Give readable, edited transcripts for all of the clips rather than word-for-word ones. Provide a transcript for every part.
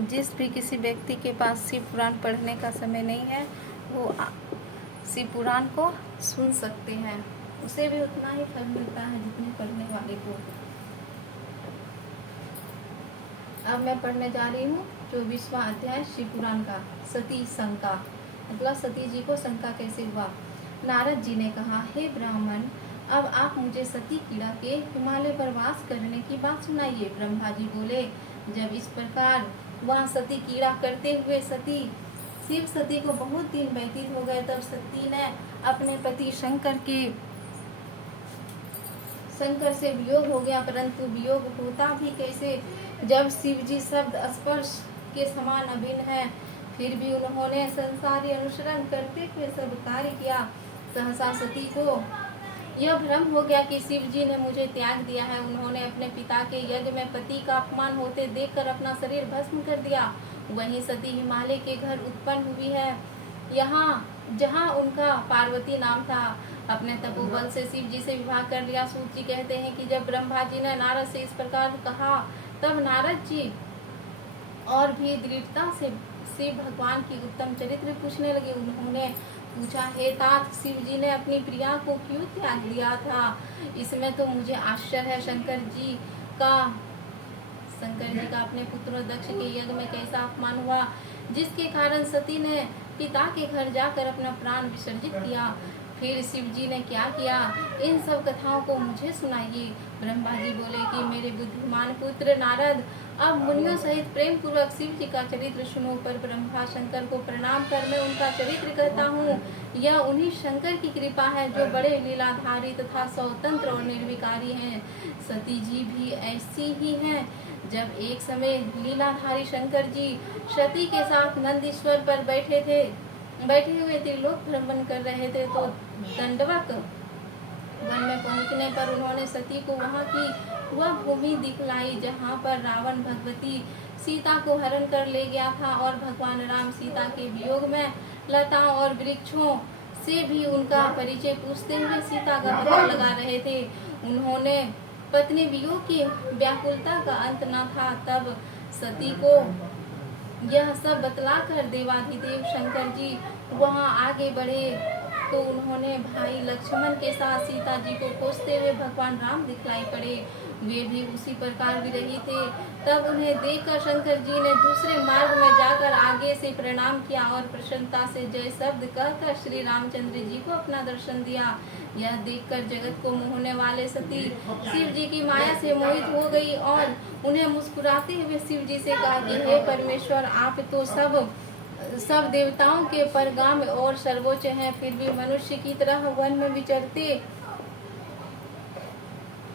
जिस भी किसी व्यक्ति के पास शिव पुराण पढ़ने का समय नहीं है वो शिव पुराण को सुन सकते हैं, उसे भी उतना ही फल मिलता है जितने पढ़ने वाले को। अब मैं पढ़ने जा रही हूँ 24वां अध्याय शिव पुराण का, सती शंका, मतलब सती जी को शंका कैसे हुआ। नारद जी ने कहा, हे ब्राह्मण, अब आप मुझे सती कीड़ा के हिमालय पर वास करने की बात सुनाइए। ब्रह्मा जी बोले, जब इस प्रकार वहाँ सती कीड़ा करते हुए शिव सती को बहुत दिन व्यतीत हो गए, तब सती ने अपने पति शंकर से वियोग हो गया। परंतु वियोग होता भी कैसे, जब शिव जी शब्द स्पर्श के समान अभिन्न है। फिर भी उन्होंने संसारी अनुसरण करते हुए सब कार्य किया। सहसा सती को यह भ्रम हो गया कि शिव जी ने मुझे त्याग दिया है। उन्होंने अपने पिता के यज्ञ में पति का अपमान होते देखकर अपना शरीर भस्म कर दिया। वहीं सती हिमालय के घर उत्पन्न हुई है, जहाँ उनका पार्वती नाम था। अपने तपोबल से शिव जी से विवाह कर लिया। सूत जी कहते हैं कि जब ब्रह्मा जी ने नारद से इस प्रकार कहा, तब नारद जी और भी दृढ़ता से शिव भगवान की उत्तम चरित्र पूछने लगे। उन्होंने पूछा, हे तात, शिव जी ने अपनी प्रिया को क्यों त्याग दिया था? इसमें तो मुझे आश्चर्य है। शंकर जी का अपने पुत्र दक्ष के यज्ञ में कैसा अपमान हुआ, जिसके कारण सती ने पिता के घर जाकर अपना प्राण विसर्जित किया। फिर शिव जी ने क्या किया, इन सब कथाओं को मुझे सुनाइए। ब्रह्मा जी बोले कि मेरे बुद्धिमान पुत्र नारद, अब मुनियों सहित प्रेम पूर्वक शिव जी का चरित्र सुनो। पर ब्रह्मा शंकर को प्रणाम कर मैं उनका चरित्र कहता हूँ। यह उन्हीं शंकर की कृपा है जो बड़े लीलाधारी तथा स्वतंत्र और निर्विकारी हैं। सती जी भी ऐसी ही हैं। जब एक समय लीलाधारी शंकर जी सती के साथ नंदीश्वर पर बैठे हुए त्रिलोक भ्रमण कर रहे थे, तो दंडवत वन में पहुंचने पर उन्होंने सती को वहां की वह भूमि दिखलाई जहां पर रावण भगवती सीता को हरण कर ले गया था, और भगवान राम सीता के वियोग में लताओं और वृक्षों से भी उनका परिचय पूछते हुए सीता का पता लगा रहे थे। उन्होंने पत्नी वियोग की व्याकुलता का अंत न था, तब सती को यह सब बतलाकर देवाधिदेव शंकर जी वहां आगे बढ़े, तो उन्होंने भाई लक्ष्मण के साथ सीता जी को खोजते हुए भगवान राम दिखलाई पड़े। वे भी उसी प्रकार विरही थे। तब उन्हें देखकर शंकर जी ने दूसरे मार्ग में जाकर आगे से प्रणाम किया और प्रसन्नता से जय शब्द कहकर श्री रामचंद्र जी को अपना दर्शन दिया। यह देखकर जगत को मोहने वाले सती शिव जी की माया से मोहित हो गई और उन्हें मुस्कुराते हुए शिव जी से कहा कि हे परमेश्वर, आप तो सब देवताओं के परगाम और सर्वोच्च हैं, फिर भी मनुष्य की तरह वन में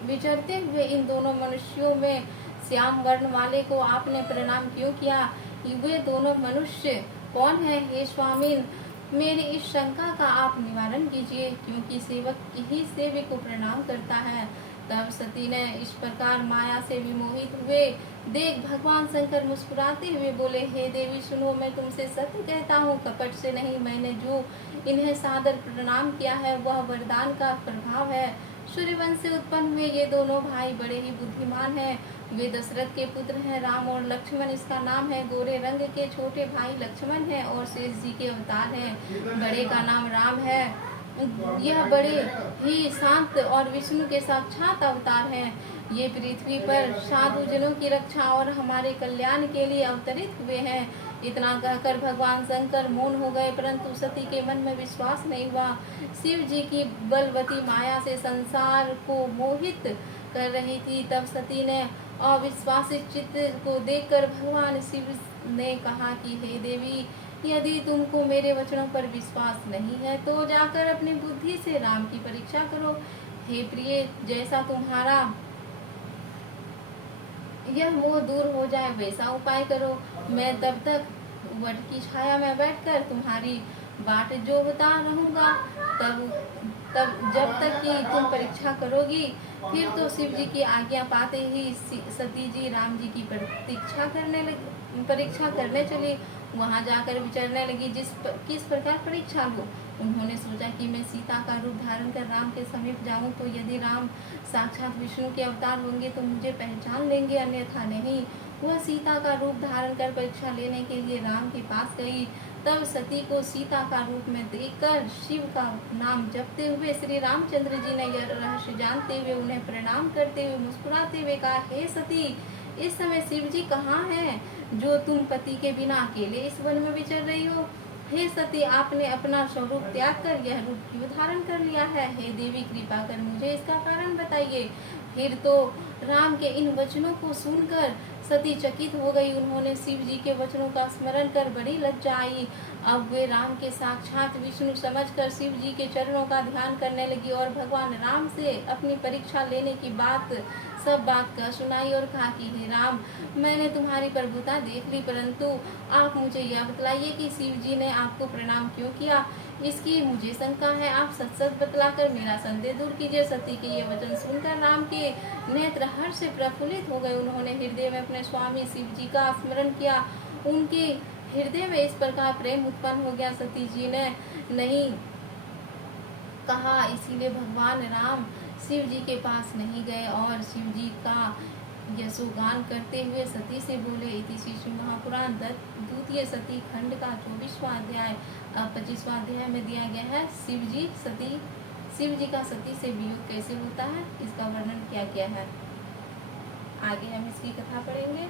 विचरते हुए इन दोनों मनुष्यों में श्याम वर्ण वाले को आपने प्रणाम क्यों किया? वे दोनों मनुष्य कौन है? हे स्वामी, मेरी इस शंका का आप निवारण कीजिए, क्योंकि सेवक ही सेवक को प्रणाम करता है। तब सती ने इस प्रकार माया से विमोहित हुए देख भगवान शंकर मुस्कुराते हुए बोले, हे देवी सुनो, मैं तुमसे सत्य कहता हूँ, कपट से नहीं। मैंने जो इन्हें सादर प्रणाम किया है वह वरदान का प्रभाव है। सूर्यवंश से उत्पन्न हुए ये दोनों भाई बड़े ही बुद्धिमान हैं। वे दशरथ के पुत्र हैं, राम और लक्ष्मण इसका नाम है। गोरे रंग के छोटे भाई लक्ष्मण हैं और शेष जी के अवतार हैं। बड़े का नाम राम है, यह बड़े ही शांत और विष्णु के साक्षात अवतार हैं। ये पृथ्वी पर साधु जनों की रक्षा और हमारे कल्याण के लिए अवतरित हुए हैं। इतना कहकर भगवान शंकर मौन हो गए, परंतु सती के मन में विश्वास नहीं हुआ। शिव जी की बलवती माया से संसार को मोहित कर रही थी। तब सती ने अविश्वासी चित्त को देखकर भगवान शिव ने कहा कि हे देवी, यदि तुमको मेरे वचनों पर विश्वास नहीं है तो जाकर अपनी बुद्धि से राम की परीक्षा करो। हे प्रिय, जैसा तुम्हारा यह मोह दूर हो जाए वैसा उपाय करो। मैं तब तक वट की छाया में बैठकर तुम्हारी बाट जोहता रहूंगा। तब जब तक कि तुम परीक्षा करोगी। फिर तो शिव जी की आज्ञा पाते ही सती जी राम जी की परीक्षा करने चली। वहां जाकर विचारने लगी, किस प्रकार परीक्षा लूं। उन्होंने सोचा कि मैं सीता का रूप धारण कर राम के समीप जाऊं तो यदि राम साक्षात विष्णु के अवतार होंगे तो मुझे पहचान लेंगे, अन्यथा नहीं। वह सीता का रूप धारण कर परीक्षा लेने के लिए राम के पास गई। तब सती को सीता का रूप में देखकर शिव का नाम जपते हुए श्री रामचंद्र जी ने यह रहस्य जानते हुए उन्हें प्रणाम करते हुए मुस्कुराते हुए कहा, हे सती, इस समय शिव जी कहाँ हैं जो तुम पति के बिना अकेले इस वन में विचर रही हो? हे सती, आपने अपना स्वरूप त्याग कर यह रूप क्यों धारण कर लिया है? हे देवी, कृपा कर मुझे इसका कारण बताइए। फिर तो राम के इन वचनों को सुनकर सती चकित हो गई। उन्होंने शिव जी के वचनों का स्मरण कर बड़ी लज्जा आई। अब वे राम के साक्षात विष्णु समझकर शिव जी के चरणों का ध्यान करने लगी और भगवान राम से अपनी परीक्षा लेने की सब बात कह सुनाई और कहा कि हे राम, मैंने तुम्हारी प्रभुता देख ली, परंतु आप मुझे यह बतलाइए कि शिव जी ने आपको प्रणाम क्यों किया? इसकी मुझे शंका है, आप सच सच बतलाकर मेरा संदेह दूर कीजिए। सती के ये वचन सुनकर राम के नेत्र हर्ष से प्रफुल्लित हो गए। उन्होंने हृदय में अपने स्वामी शिव जी का स्मरण किया। उनके हृदय में इस प्रकार प्रेम उत्पन्न हो गया। सती जी ने नहीं कहा, इसीलिए भगवान राम शिव जी के पास नहीं गए और शिव जी का यशोगान करते हुए सती से बोले। इति श्री शिव महापुराण द्वितीय सती खंड का 24वां अध्याय 25वां अध्याय में दिया गया है। शिव जी का सती से वियोग कैसे होता है, इसका वर्णन किया गया है। आगे हम इसकी कथा पढ़ेंगे।